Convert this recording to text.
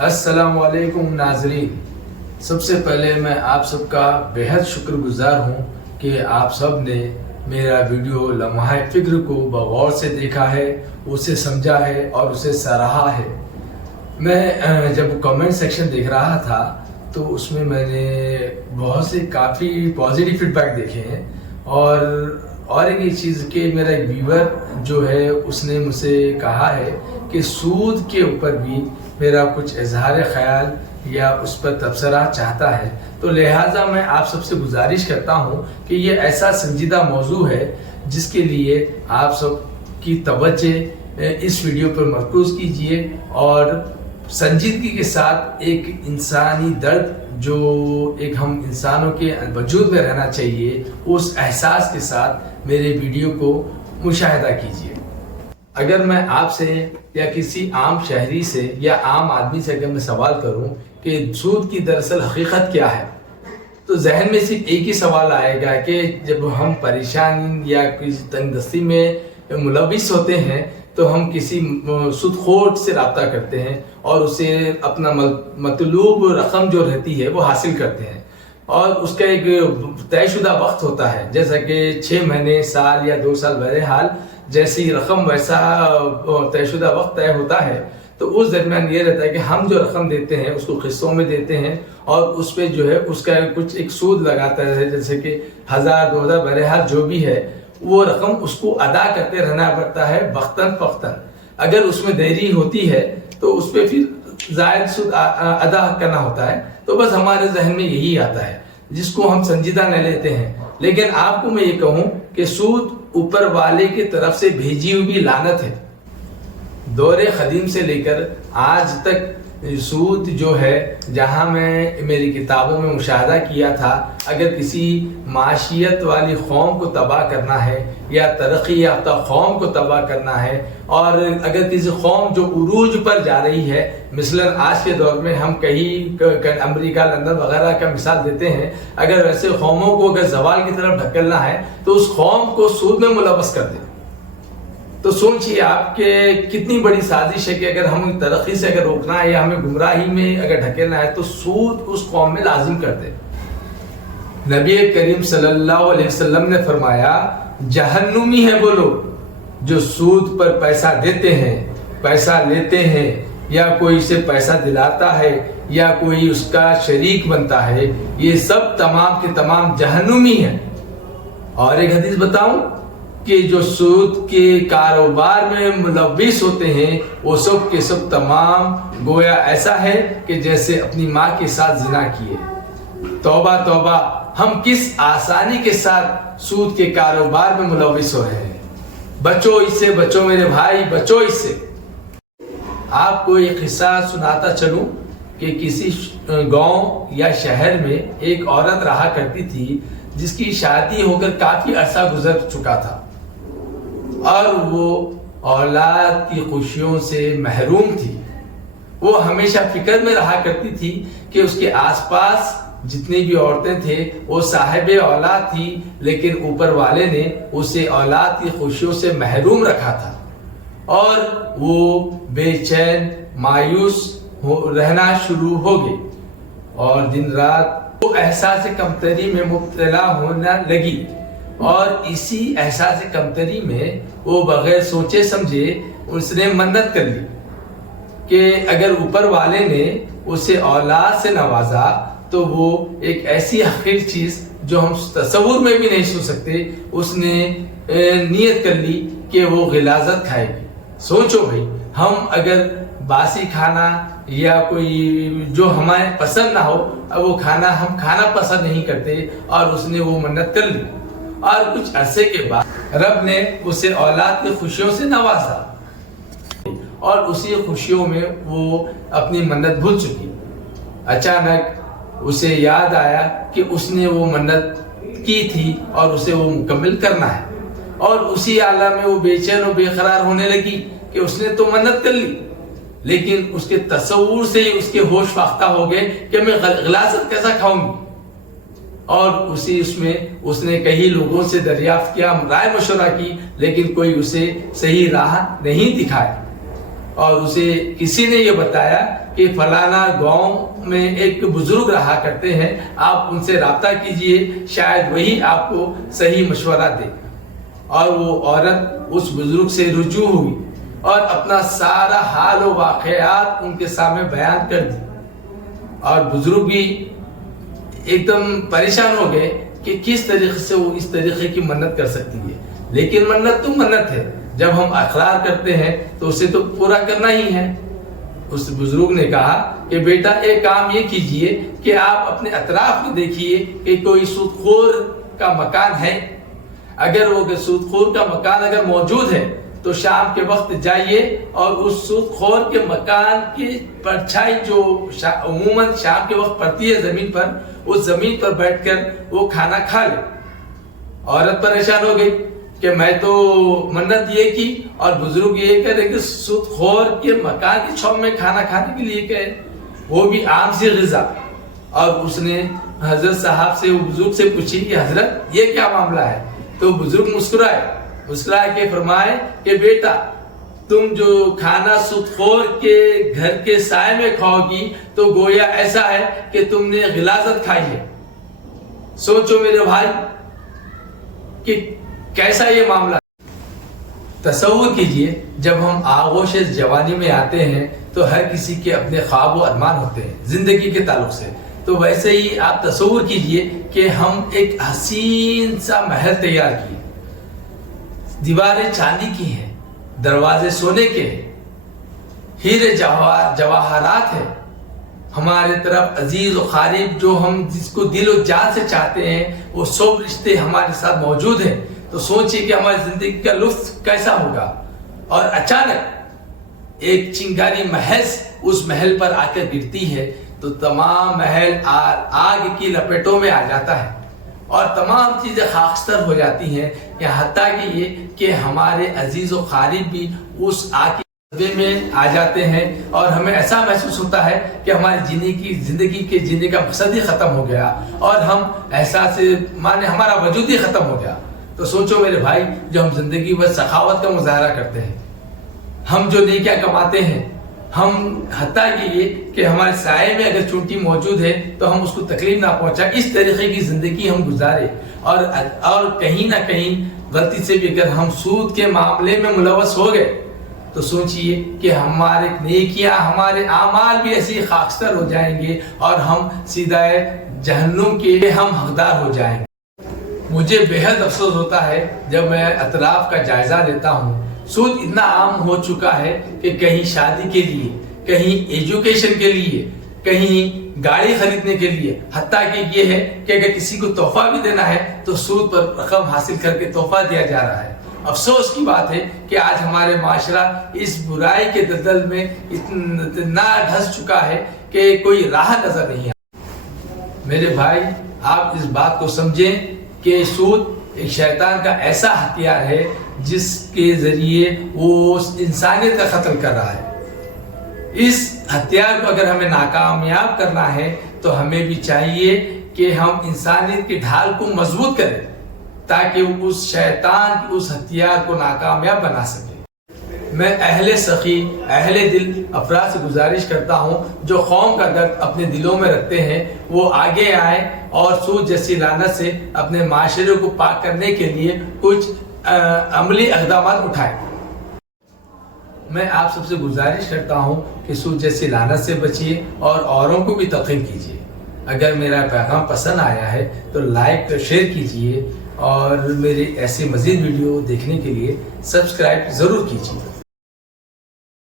अस्सलाम वालेकुम नाजरीन। सबसे पहले मैं आप सबका बेहद शुक्रगुजार हूँ कि आप सब ने मेरा वीडियो लम्हा फ़िक्र को बगौर से देखा है, उसे समझा है और उसे सराहा है। मैं जब कमेंट सेक्शन देख रहा था तो उसमें मैंने बहुत से काफ़ी पॉजिटिव फीडबैक देखे हैं और एक चीज़ कि मेरा एक व्यूवर जो है उसने मुझसे कहा है कि सूद के ऊपर भी मेरा कुछ इजहार ख्याल या उस पर तबसरा चाहता है, तो लिहाजा मैं आप सबसे गुजारिश करता हूँ कि ये ऐसा संजीदा मौजू है जिसके लिए आप सब की तवज्जो इस वीडियो पर मरकूज़ कीजिए और संजीदगी के साथ एक इंसानी दर्द जो एक हम इंसानों के वजूद में रहना चाहिए, उस एहसास के साथ मेरे वीडियो को मुशाहिदा कीजिए। अगर मैं आपसे या किसी आम शहरी से या आम आदमी से अगर मैं सवाल करूं कि सूद की दरअसल हकीकत क्या है, तो जहन में सिर्फ एक ही सवाल आएगा कि जब हम परेशान या किसी तंगदस्ती में मुलविस होते हैं तो हम किसी सूदखोर से रब्ता करते हैं और उसे अपना मतलूब रकम जो रहती है वो हासिल करते हैं और उसका एक तयशुदा वक्त होता है, जैसा कि 6 महीने, साल या 2 साल, बहरहाल जैसी रकम वैसा तयशुदा वक्त तय होता है। तो उस दरमियान ये रहता है कि हम जो रकम देते हैं उसको किस्तों में देते हैं और उस पर जो है उसका कुछ एक सूद लगाता है, जैसे कि 1000, 2000, बहरहाल जो भी है वो रकम उसको अदा करते रहना पड़ता है वक्तन फ़क्तन। अगर उसमें देरी होती है तो उस पर फिर ज़ायद सूद अदा करना होता है। तो बस हमारे जहन में यही आता है जिसको हम संजीदा न लेते हैं। लेकिन आपको मैं ये कहूँ कि सूद ऊपर वाले की तरफ से भेजी हुई लानत है। दौरे क़दीम से लेकर आज तक सूद जो है, जहाँ मैं मेरी किताबों में मुशाहदा किया था, अगर किसी माशियत वाली कौम को तबाह करना है या तरक्की याफ्ता कौम को तबाह करना है और अगर किसी कौम जो उरूज पर जा रही है, मिसलन आज के दौर में हम कहीं अमेरिका, लंदन वगैरह का मिसाल देते हैं, अगर वैसे कौमों को अगर जवाल की तरफ ढकेलना है तो उस कौम को सूद में मुलव्वस कर दें। तो सोचिए आप कि कितनी बड़ी साजिश है कि अगर हमें तरक्की से अगर रोकना है या हमें गुमराही में अगर ढकेलना है तो सूद उस कौम में लाजिम कर दे। नबी करीम सल्लल्लाहु अलैहि वसल्लम ने फरमाया, जहन्नुमी है वो लोग जो सूद पर पैसा देते हैं, पैसा लेते हैं या कोई से पैसा दिलाता है या कोई उसका शरीक बनता है, ये सब तमाम के तमाम जहन्नुमी है। और एक हदीस बताऊं कि जो सूद के कारोबार में मुलव्विस होते हैं वो सब के सब तमाम गोया ऐसा है कि जैसे अपनी माँ के साथ जिना किए। तौबा तौबा, हम किस आसानी के साथ सूद के कारोबार में मुलव्विस हो रहे हैं। बचो इससे, बचो मेरे भाई, बचो इससे। आपको एक किस्सा सुनाता चलूं कि किसी गांव या शहर में एक औरत रहा करती थी जिसकी शादी होकर काफी अरसा गुजर चुका था और वो औलाद की खुशियों से महरूम थी। वो हमेशा फिक्र में रहा करती थी कि उसके आसपास जितनी भी औरतें थे वो साहिबे औलाद थी, लेकिन ऊपर वाले ने उसे औलाद की खुशियों से महरूम रखा था और वो बेचैन, मायूस रहना शुरू हो गई और दिन रात वो एहसास कमतरी में मुब्तला होने लगी। और इसी एहसास कमतरी में वो बगैर सोचे समझे उसने मन्नत कर ली कि अगर ऊपर वाले ने उसे औलाद से नवाजा तो वो एक ऐसी हकीर चीज जो हम तस्वुर में भी नहीं सोच सकते, उसने नियत कर ली कि वो गिलाजत खाएगी। सोचो भाई, हम अगर बासी खाना या कोई जो हमें पसंद ना हो वो खाना हम खाना पसंद नहीं करते और उसने वो मन्नत कर ली और कुछ अरसे के बाद रब ने उसे औलाद की खुशियों से नवाजा और उसी खुशियों में वो अपनी मन्नत भूल चुकी। अचानक उसे याद आया कि उसने वो मन्नत की थी और उसे वो मुकम्मल करना है और उसी आला में वो बेचैन और बेकरार होने लगी कि उसने तो मन्नत कर ली, लेकिन उसके तस्वुर से ही उसके होश फाख्ता हो गए कि मैं गिलासत कैसा खाऊंगी। और उसी उसमें उसने कई लोगों से दरियाफ्त किया, राय मशवरा की, लेकिन कोई उसे सही राह नहीं दिखाए। और उसे किसी ने ये बताया कि फलाना गांव में एक बुजुर्ग रहा करते हैं, आप उनसे राब्ता कीजिए, शायद वही आपको सही मशवरा दे। और वो औरत उस बुजुर्ग से रुजू हुई और अपना सारा हाल व वाक़यात उनके सामने बयान कर दी। और बुजुर्ग भी एकदम परेशान हो गए कि किस तरीके से वो इस तरीके की मन्नत कर सकती है। लेकिन मन्नत तो मन्नत है, जब हम इकरार करते हैं तो उसे तो पूरा करना ही है। उस बुजुर्ग ने कहा कि बेटा एक काम ये कीजिए कि आप अपने अतराफ में देखिए कि कोई सूदखोर का मकान है। अगर वो सूदखोर का मकान अगर मौजूद है तो शाम के वक्त जाइए और उस सूदखोर के मकान की परछाई जो अमूमन शाम के वक्त पड़ती है जमीन पर, उस जमीन पर बैठकर वो खाना खा ले। औरत परेशान हो गई कि मैं तो मन्नत ये की और बुजुर्ग ये कह रहे कि सूदखोर के मकान की छांव में खाना खाने के लिए कहे, वो भी आम सी ग़िज़ा। और उसने हजरत साहब से, वो बुजुर्ग से पूछी कि हजरत ये क्या मामला है। तो बुजुर्ग मुस्कुरा के फरमाए कि बेटा तुम जो खाना सूदखोर के घर के साए में खाओगी तो गोया ऐसा है कि तुमने गिलाज़त खाई है। सोचो मेरे भाई कि कैसा ये मामला। तसव्वुर कीजिए, जब हम आगोश जवानी में आते हैं तो हर किसी के अपने ख्वाब व अरमान होते हैं जिंदगी के ताल्लुक से। तो वैसे ही आप तसव्वुर कीजिए कि हम एक हसीन सा महल तैयार किए, दीवारें चांदी की हैं, दरवाजे सोने के हैं, हीरे जवाहरात है। हमारे तरफ अजीज और खारिब जो हम जिसको दिल और जान से चाहते हैं वो सब रिश्ते हमारे साथ मौजूद हैं। तो सोचिए कि हमारी जिंदगी का लुत्फ कैसा होगा। और अचानक एक चिंगारी महज उस महल पर आकर गिरती है तो तमाम महल आग की लपेटों में आ जाता है और तमाम चीजें खाकस्तर हो जाती हैं। यहाँ हत्ता कि ये कि हमारे अजीज और खारिब भी उस आग की में आ जाते हैं और हमें ऐसा महसूस होता है कि हमारी जिंदगी के जीने का मकसद ही खत्म हो गया और हम एहसास माने हमारा वजूद ही खत्म हो गया। तो सोचो मेरे भाई, जो हम जिंदगी भर सखावत का मुजाहरा करते हैं, हम जो नेकियां कमाते हैं, हम हत्ता कि ये कि हमारे साए में अगर चूंटी मौजूद है तो हम उसको तकलीफ ना पहुंचा, इस तरीके की जिंदगी हम गुजारे। और कहीं ना कहीं गलती से भी अगर हम सूद के मामले में मुलव्वस हो गए तो सोचिए कि हमारे नेकियां, हमारे आमाल भी ऐसे खाकस्तर हो जाएंगे और हम सीधा जहन्नुम के हम हकदार हो जाएंगे। मुझे बेहद अफसोस होता है जब मैं अतराफ का जायजा लेता हूँ। सूद इतना आम हो चुका है कि कहीं शादी के लिए, कहीं एजुकेशन के लिए, कहीं गाड़ी खरीदने के लिए, हत्ता कि ये है कि अगर किसी को तोहफा भी देना है तो सूद पर रकम हासिल करके तोहफा दिया जा रहा है। अफसोस की बात है कि आज हमारे माशरा इस बुराई के दलदल में इतना धंस चुका है कि कोई राह नजर नहीं है। मेरे भाई, आप इस बात को समझें कि सूद एक शैतान का ऐसा हथियार है जिसके जरिए वो इंसानियत का कत्ल कर रहा है। इस हथियार को अगर हमें नाकामयाब करना है तो हमें भी चाहिए कि हम इंसानियत की ढाल को मजबूत करें ताकि उस शैतान उस हथियार को नाकामयाब बना सके। मैं अहले सखी, अहले दिल अफराद से गुजारिश करता हूँ जो कौम का दर्द अपने दिलों में रखते हैं, वो आगे आए और सूद जैसी लानत से अपने माशरे को पाक करने के लिए कुछ अमली इक़दाम उठाएं। मैं आप सबसे गुजारिश करता हूँ कि सूद जैसी लानत से बचिए और औरों को भी तक़रीर कीजिए। अगर मेरा पैगाम पसंद आया है तो लाइक शेयर कीजिए और मेरी ऐसी मज़ीद वीडियो देखने के लिए सब्सक्राइब ज़रूर कीजिए।